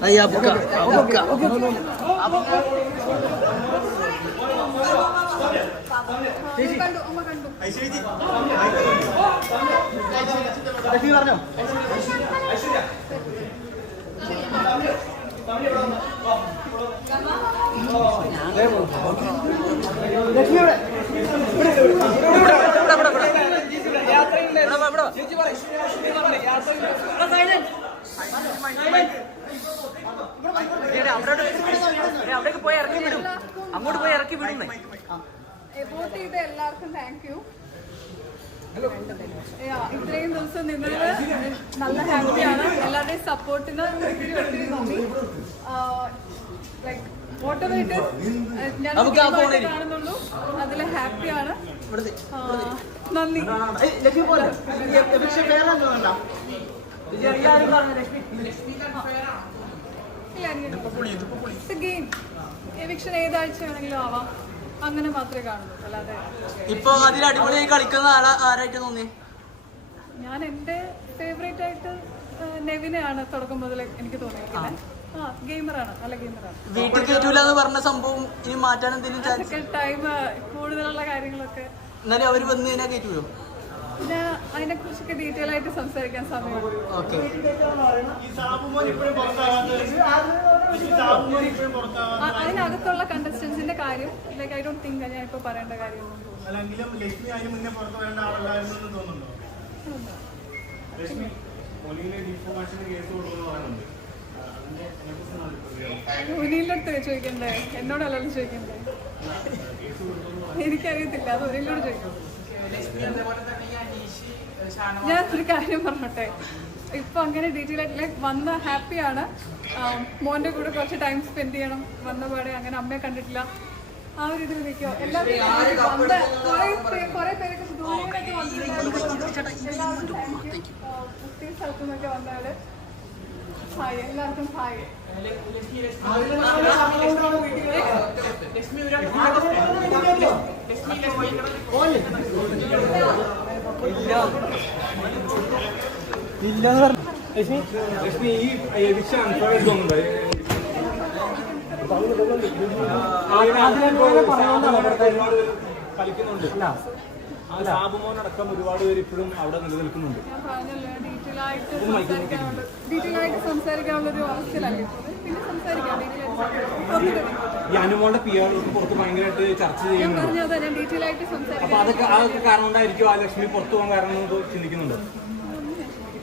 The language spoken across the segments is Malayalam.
đây bố cả bố cả Hãy subscribe cho kênh Ghiền Mì Gõ Để không bỏ lỡ những video hấp dẫn അവിടേക്ക് പോയി ഇറക്കി വിടും അങ്ങോട്ട് പോയി ഇറക്കി വിടും എല്ലാവർക്കും താങ്ക് യു ഇത്രയും ദിവസം നിങ്ങള് നല്ല ഹാപ്പിയാണ് എല്ലാവരുടെയും സപ്പോർട്ടിന് വോട്ട് കാണുന്നുള്ളൂ അതില് ഹാപ്പിയാണ് നന്ദി പോലെ Le spiegel fa era. ഇപ്പൊ അതിൽ അടിപൊളിയായി കളിക്കുന്ന ആരായിട്ട് തോന്നി ഞാൻ എന്റെ ഫേവറേറ്റ് ആയിട്ട് നെവിനെയാണ് തുടക്കം മുതൽ എനിക്ക് തോന്നിയിരിക്കുന്നത് സംഭവം ഇനി മാറ്റാൻ എന്തെങ്കിലും ടൈം കൂടുതലുള്ള കാര്യങ്ങളൊക്കെ അവര് വന്നു കഴിഞ്ഞാൽ കേറ്റുമോ അതിനകത്തുള്ള കണ്ടസ്റ്റന്റ്സിന്റെ കാര്യം ലൈക് ഐ ഡോണ്ട് തിങ്ക് ഞാൻ ഇപ്പൊ പറയേണ്ട കാര്യം ഉനിയിലോട്ട് ചോദിക്കണ്ടേ എന്നോടല്ലോ ചോദിക്കണ്ടേ എനിക്കറിയത്തില്ല അത് ഉനിയിലോട് ചോദിക്കണം ഞാൻ ഒരു കാര്യം പറഞ്ഞോട്ടെ ഇപ്പൊ അങ്ങനെ ഡീറ്റെയിൽ ആയിട്ട് വന്ന ഹാപ്പിയാണ് മോന്റെ കൂടെ കുറച്ച് ടൈം സ്പെൻഡ് ചെയ്യണം വന്ന പാടെ അങ്ങനെ അമ്മയെ കണ്ടിട്ടില്ല ആ ഒരു ഇതിൽ നിൽക്കോ എല്ലാവരും എല്ലാവർക്കും കളിക്കുന്നുണ്ട് അടക്കം ഒരുപാട് പേര് ഇപ്പോഴും അവിടെ നിലനിൽക്കുന്നുണ്ട് ഈ അനുമോളുടെ പിയാളുകൾക്ക് പുറത്ത് ഭയങ്കരമായിട്ട് ചർച്ച ചെയ്യുന്നുണ്ട് അതൊക്കെ കാരണം കൊണ്ടായിരിക്കും ആ ലക്ഷ്മി പുറത്തു പോകാൻ കാരണം ചിന്തിക്കുന്നുണ്ട്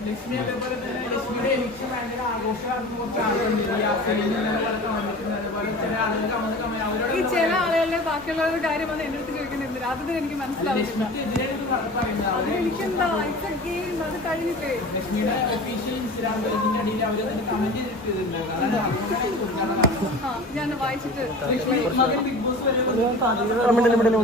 ലക്ഷ്മിയുടെ എനിക്ക് ഈ ചില ആളുകളുടെ ബാക്കിയുള്ളവരുടെ കാര്യം അത് എന്നെടുത്ത് ചോദിക്കുന്നുണ്ട് അത് എനിക്ക് മനസ്സിലാവുന്നുണ്ട് എനിക്കെന്താ അത് കഴിഞ്ഞിട്ടേ ഞാൻ വായിച്ചിട്ട് ബിഗ് ബോസ് വരെ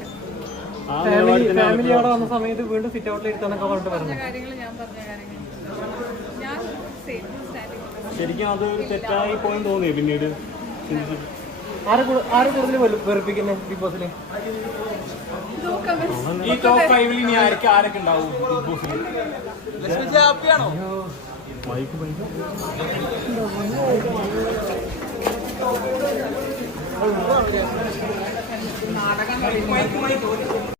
ഫാമിലി വന്ന സമയത്ത് വീണ്ടും സിറ്റ് ഔട്ടിൽ ഇരുത്താനൊക്കെ പറഞ്ഞിട്ട് പറഞ്ഞു ശരിക്കും അത് തെറ്റായി പോയെന്ന് തോന്നിയോ പിന്നീട് നാടകം